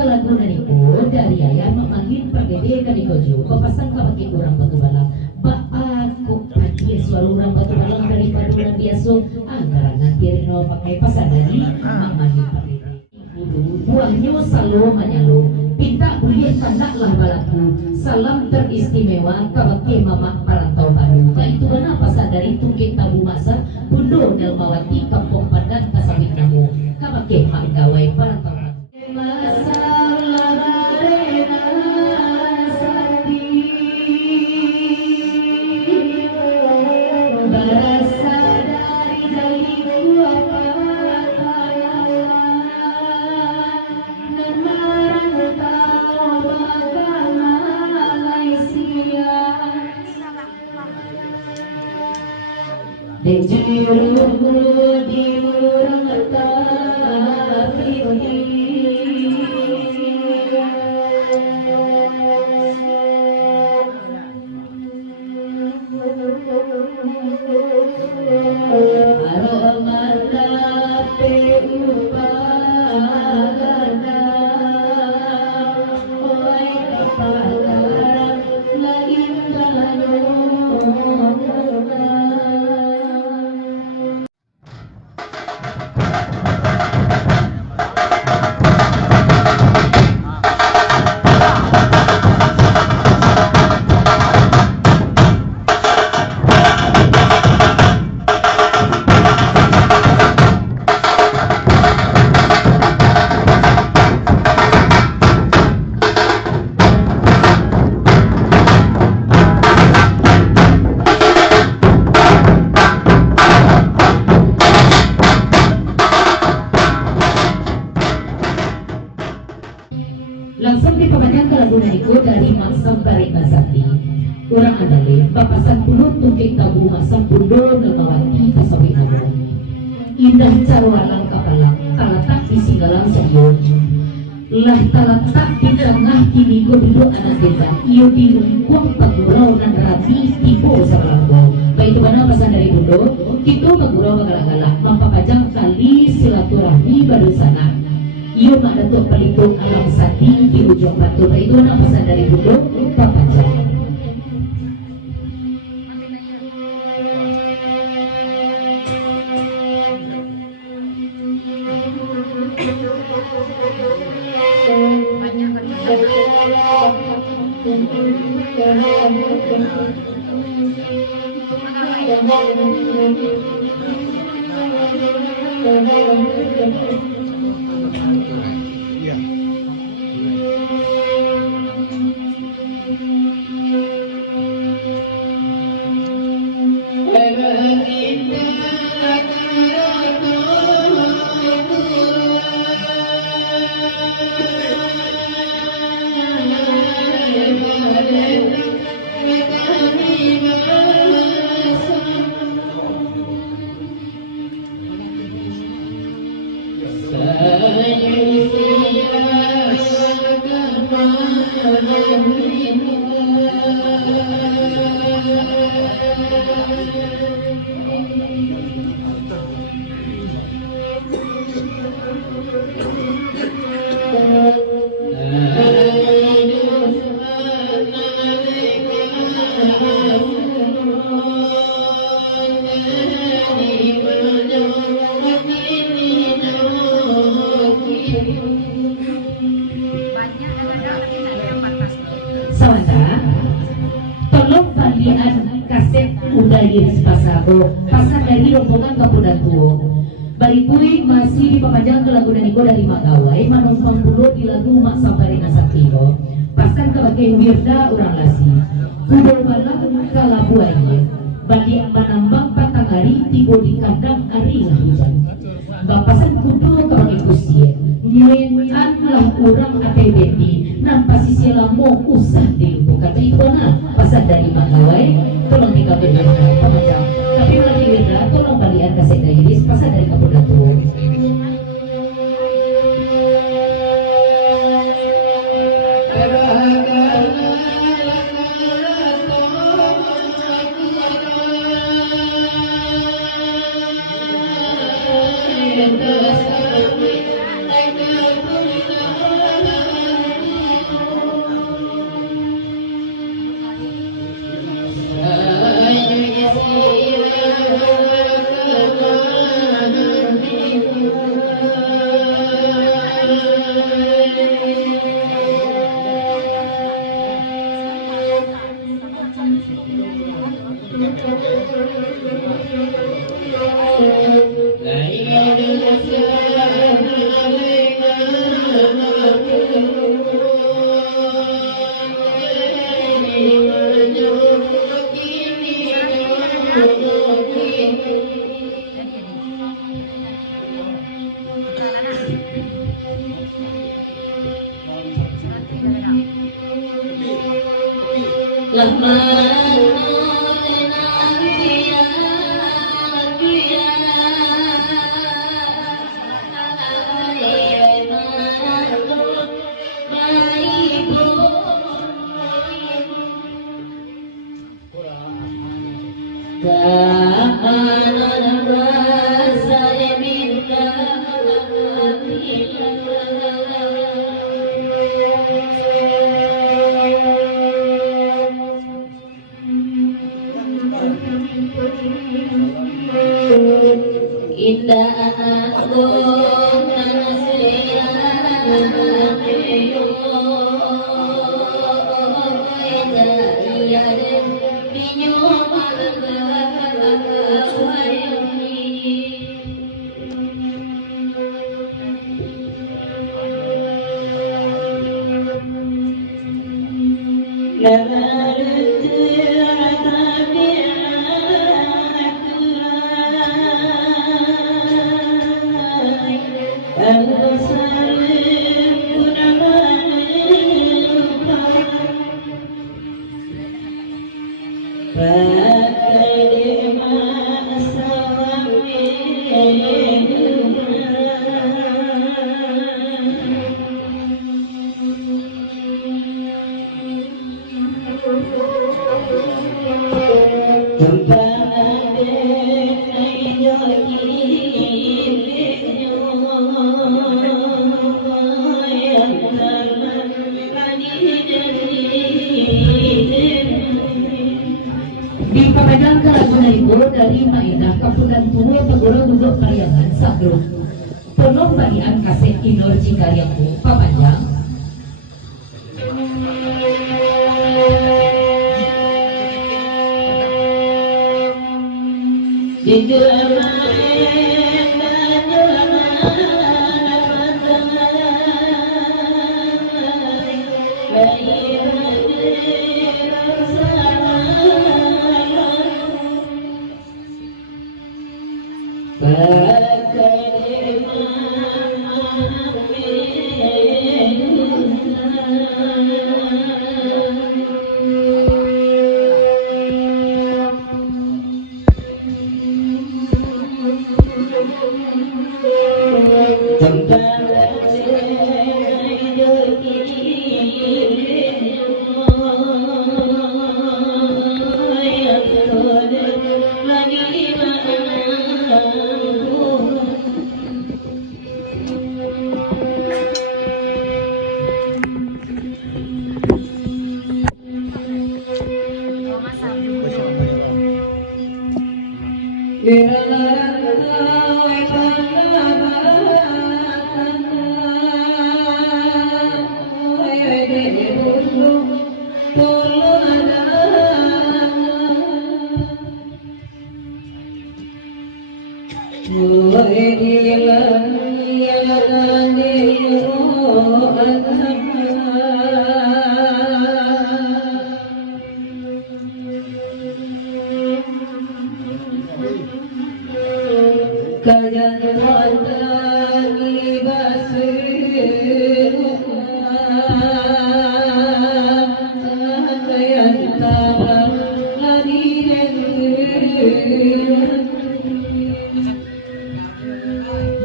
Lagu naniko dari ayah memanggil perdede kanikojo papasan kabaki orang batu balang aku pagi suara orang batu balang daripada orang biasa antara ngatirin no pakai pasan dari memanggil perdede buahnya selalu menyalo pinta kuliah tandaklah balaku salam teristimewa kabaki mama parantau baru itu mana pasan dari tungkit tabu masa bundo Nelmawati kampung padat kasawit namu kabaki mak gawai parantau langsung dipemanjang ke lagu naniko dari Maksam Karina Sakti orang adale papasan puluh tungkik tabu Maksam Pundo Nelmawati kasawit namu indah carwalang kapalang kalatak di singgalang seyo lah talatak di tengah kini duduk anak desa iyo di lungkuang pagurau dan rabi tibo saranggo baik itu mana pasan dari Pundo kita pagurau magalak-galak mempapajang tali silaturahmi baru sana iyo mak datuk pelitong alam sati di ujung batu itu anak pesan dari Budo papajang pasar dari rombongan Kapudan Tuo Baripui masih dipemanjang ke lagu naniko dari Magawai manumpang puluh di lagu Mak Samparina Saktigo pasan kebagian Wirda Urang Lasi Kudol malam kalabuaya bagi panambang patang hari tibo di kandang hari lah hujan bapasan kudu kebagian kusia ngirengan lah urang APBD nampasi silamo usah dilupu kata ikona pasan dari Magawai tolong dikabin pemanjang tapi lagi Wirda tolong balian kasih dairis pasan dari Kapudan Tuo Terima kasih. Di Pamajang Kalagunan itu dari Mainah Kaputan Puno Pagurang Duduk Pariangan Sabrung penuh balian kaset Inor Cikaryaku Pamajang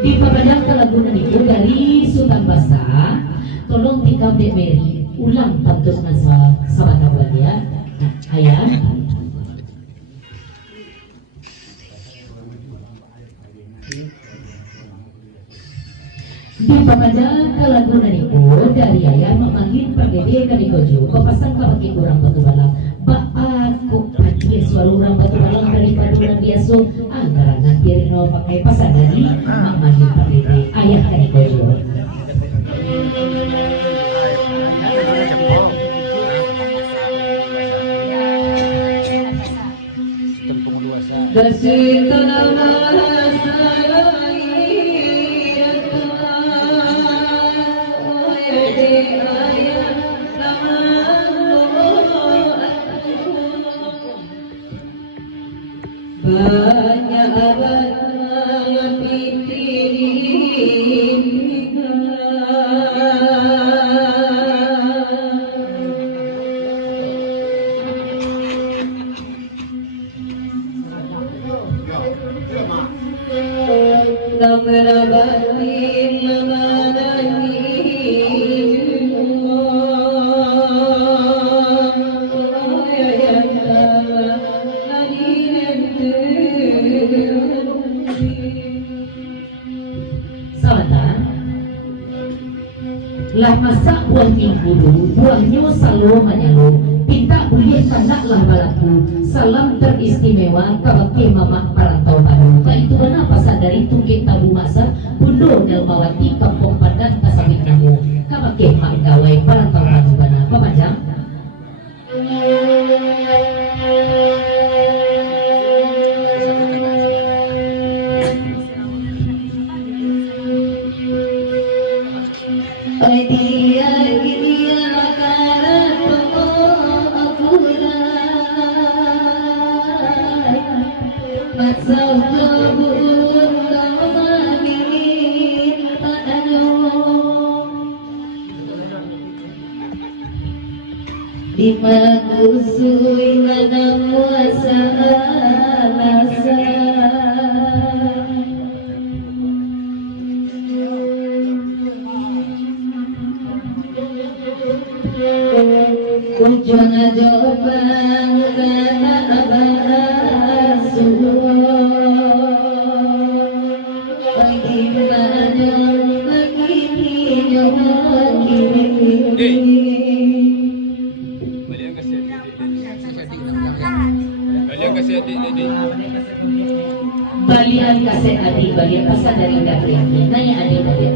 di Pamajang Kalagunan itu dari Sultan Basa. Tolong tikam Dek Mary ulang pantus masa sahabat kawan ya. Ayah di Pamajang Kalagunan itu dari ayah memanggil pagede kanikojo papasang kapaki kurang batu balang aku pakai suara orang batu balang dari paduran biasa antara ngampir no pakai pasar dari memanggil pagede ayah kanikojo Dasita nama lah masak buah minggu buahnya selalu menyelu pinta boleh tandaklah balaku salam teristimewa kabake mama parantau baru itu kenapa sadari tungkit tabu masa bundo dalmawati kampung padat kasawit namu kabake mak gawai parantau baru bana pemajang Lima kusui mana puasa lasa ujung jopang kana abasu di mana begini balian kasih adik balian pasal dari dapur nanya adik balian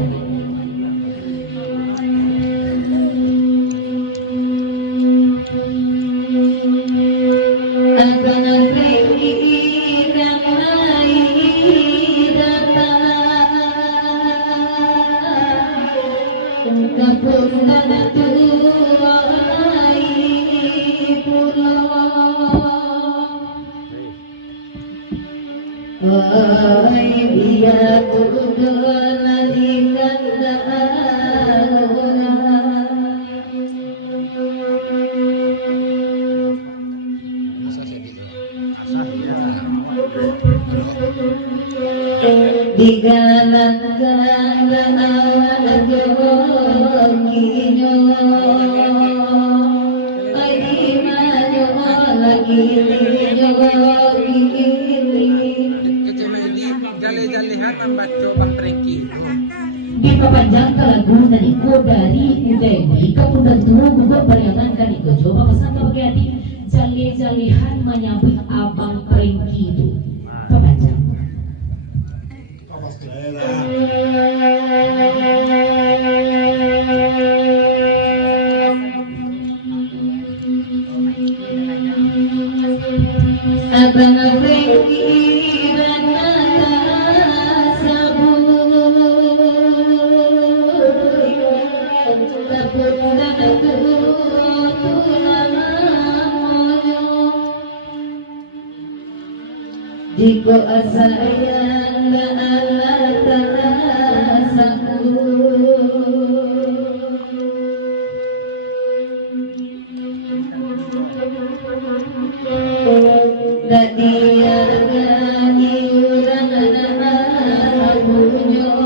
diperpanjang ke lagu dan iko dari Udayani kemudian tuh gubuk bariangan kan iko coba pesan ke pakai adik jali-jalihan menyambut abang Prengki itu perpanjang abang Prengki jika sayang Allah tasaku dadi hargani urang amunyo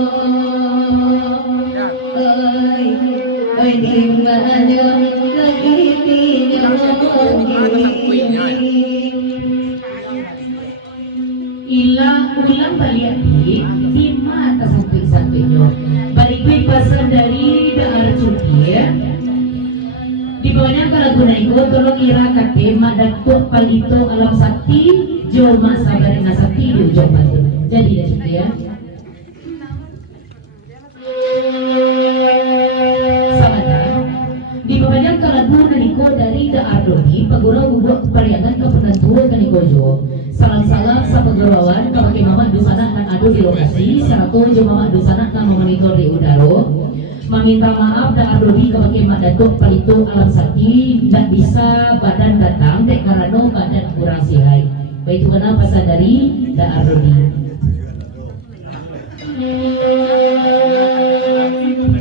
oi di mana lagi tinyo ulang balik di mata samping-sampingnya balik pesan dari daerah Turki di bawahnya kalau guna itu tolong ira kate madatuk palito alam sakti joma sabarina sakti di ujung batu jadi dah Turki ya di bawahnya kalau guna itu dari daerah Doni pagurau bubuk pariangan ke penentuan kan ikojo salam-salam sa pagurawan kapag mama dusana nang ado di lokasi sarako jo mama dusana nang memonitor di udaro meminta maaf dan ardobi kapag mak datuk palito alam sakti tidak bisa badan datang dek karena badan kurang sihat baik itu kenapa sadari dan ardobi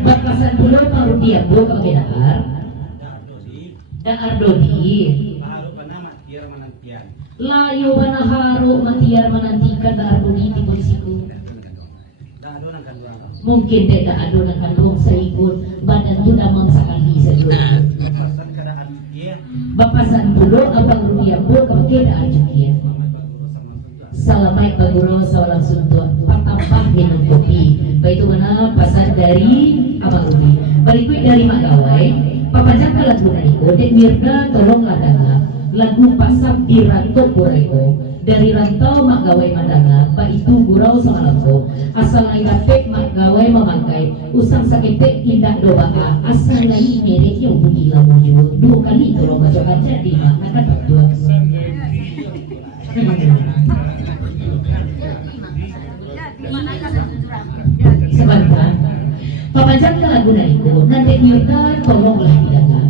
bakasan dulu baru dia bu kapag dan ardobi layo bana haru matiar menantikan da argoniti polisiku Mungkin tidak ada nak kandung seikut badan tu dah mangsakan di sedulur. Bapasan dulu abang rupiah bu kepake dah ajukian. Salamai baguro salam suntuk patambah minum kopi. Baitu mana pasan dari abang rupi. Berikut dari mak gawai. Papajaka lagu naiko dek mirna tolonglah danga. Lagu pasang di rantau pureko. Dari rantau mak gawai madanga, ba itu gurau sama lako. Asal lain dapet mak gawai memakai, usang sakete tindak doa. Asal lain merek yang budi lamu jua. 2 kali tolong baca baca di mak akan betul. Sebentar, papajaka lagu naiko, nanti nyurda tolonglah didanga.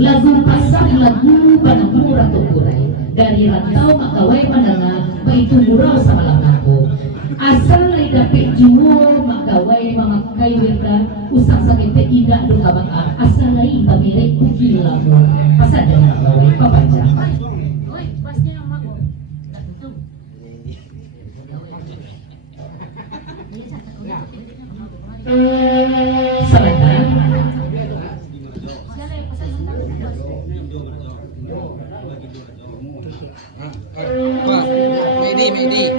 Lagu pasang lagu panamu ratu kurai. Dari rantau makawai mandanga baitu murau sama lamaku asal lai dapet juo makawai memakai wirda usang sakete indah do kabang asal lai pamilek kuki lamu pasal dari makawai papaja sebentar Medi.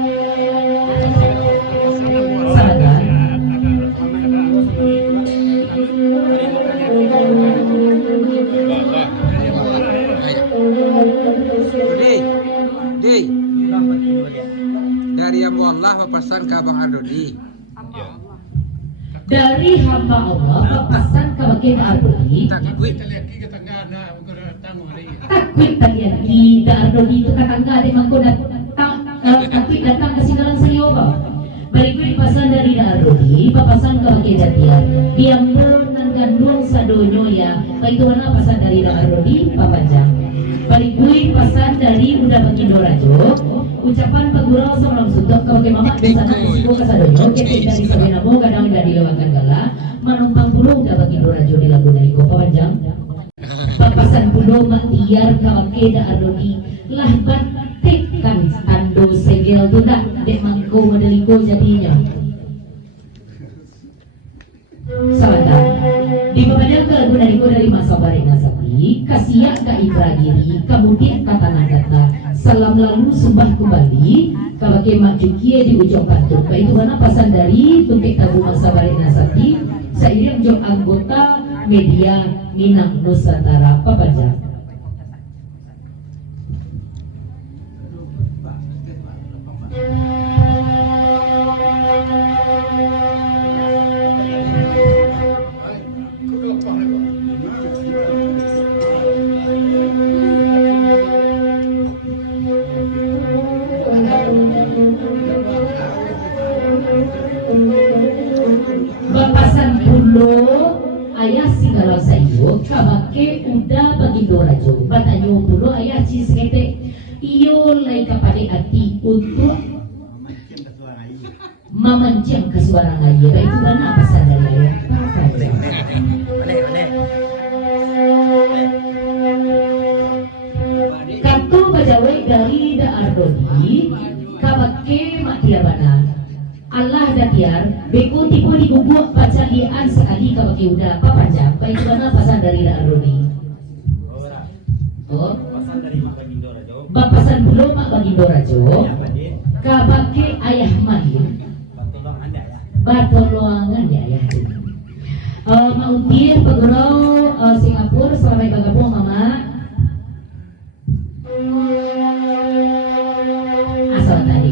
Dari Abu Allah pesan ke Abang Ardodi. Dari hamba Allah pesan ke bagian Ardodi. Takwid taliaki da Ardodi itu katangga di mangkoda. Tapi datang ke sinalang sayoba. Berikut dipasan dari Ardodi, papasan ke bagian Datian. Diambil dan gandung sadonyo ya. Baik mana pasan dari Ardodi, papajang. Berikut pasan dari Uda Bagindorajo. Ucapan pagurau sama sutok ke bagian mama di sana disibuk ke sadonyo. Ketik dari Sabinamo kadang dari lewakan gala. Manumpang puluh Uda Bagindorajo di lagu dari papajang. Papasan puluh maktiar ke bagian Ardodi. Lah kan tando segel tu tak dek mangko modeliko jadinya sahabat di pemandang ke lagu dari masa bareng sapi kasiak ke Ibrahiri kemudian kata nagata salam lalu sembah kembali kalau ke majukie di ujung pantun itu mana pasan dari tuntik tabu masa bareng sapi seiring jong anggota media Minang Nusantara papaja. Bapasan pulo ayah singgala sayo kabake Uda Bagindorajo batanyo pulo ayah cisekete iyo lay kapade ati untuk memancing ke suara ngaji itu mana pesan dari ayah kartu bajawai dari da Ardodi kabake matiabana Allah datiar beku tipu diguguk pacalian sekali kabake Uda papanjang baik mana pesan dari da Ardodi oh bapasan belum mak Bagindorajo kabake ayah mahir batoloangan ya ayah mauntir pegurau Singapura selama bagapung mama asal tadi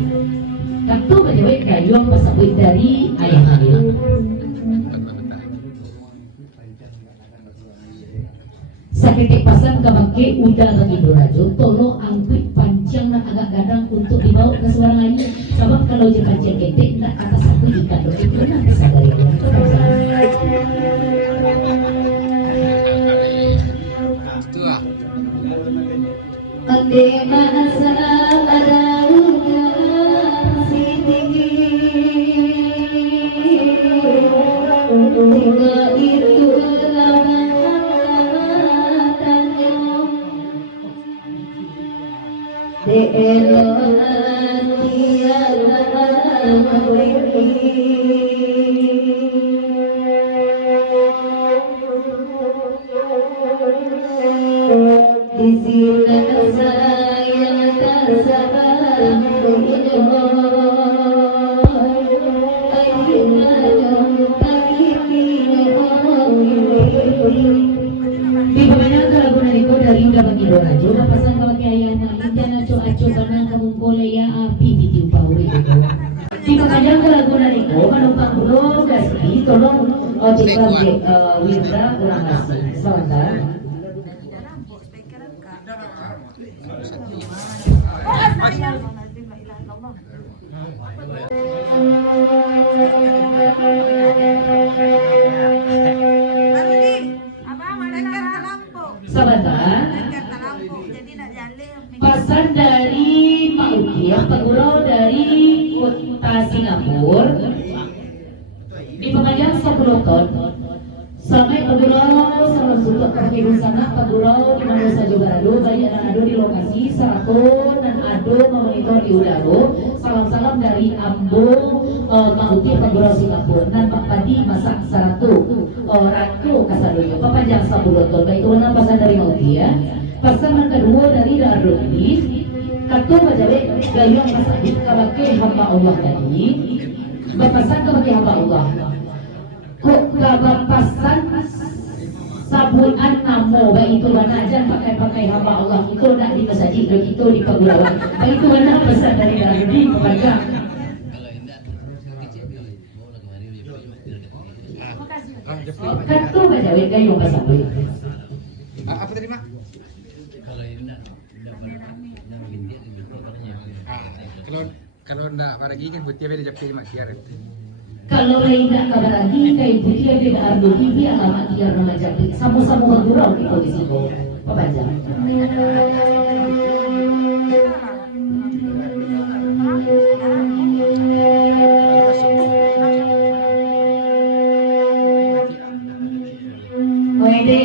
kartu bajawai kayong pasabut dari ayah mahir saketik pasan kabake Uda Bagindorajo tolong angkut pancang nak agak gadang untuk dibawa ke suara lain sebab kalau je pancang ketik nak atas aku ikan dong itu nak pesan dari Allah itu Itu ah. Ande masa araunya sini tiga itu lamatanya de elo tiada Gaspi tolong diklat Wirda kurang nasi sebentar. Sebentar. Pesan dari Pak Uki, pegurau dari kota Singapura di pengajian 10 ton. Sampai pegurau salam support kaki sana pegurau di mana saja berado, baik dan ado di lokasi Seraton dan ado memonitor di udara. Salam-salam dari Ambo Pak Uki pegurau Singapura dan Pak Padi masak Ratu Kasadoyo. Pepanjang 10 ton. Baik itu mana pesan dari Pak Uki ya. Pasangan kedua dari Darudis Katu Majawe Gayung Masahid Kabake hamba Allah tadi berpesan kepada hamba Allah kok kabapasan sabuan namo baik itu mana aja pakai hamba Allah itu nak di masjid itu di pegulauan baik itu mana pesan dari Darudis kepada Katu Majawe Gayung Masahid Apa tadi mak? Kalau ndak pada gigi kan putih beda japir mak siaran. Kalau tidak kabar lagi kayak putih beda ardo TV alamat tiar nama japir sama-sama bergurau di posisi pepanjang. Wede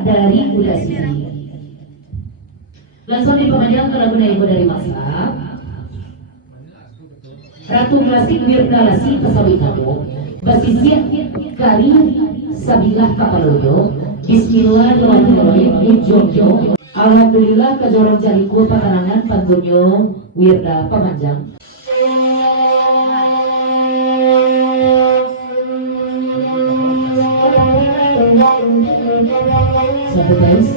dari Buddha Sini. Langsung di pengadilan lagu Naibo dari Maksab. Ratu Klasik Wirda Lasi Pesawi Kabo. Basisiak kali Sabilah Kapaloyo. Bismillahirrahmanirrahim. Jojo. Alhamdulillah kejorong jariku patanangan pantunyo Wirda Pemanjang. Satu guys.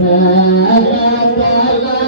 Barakallahu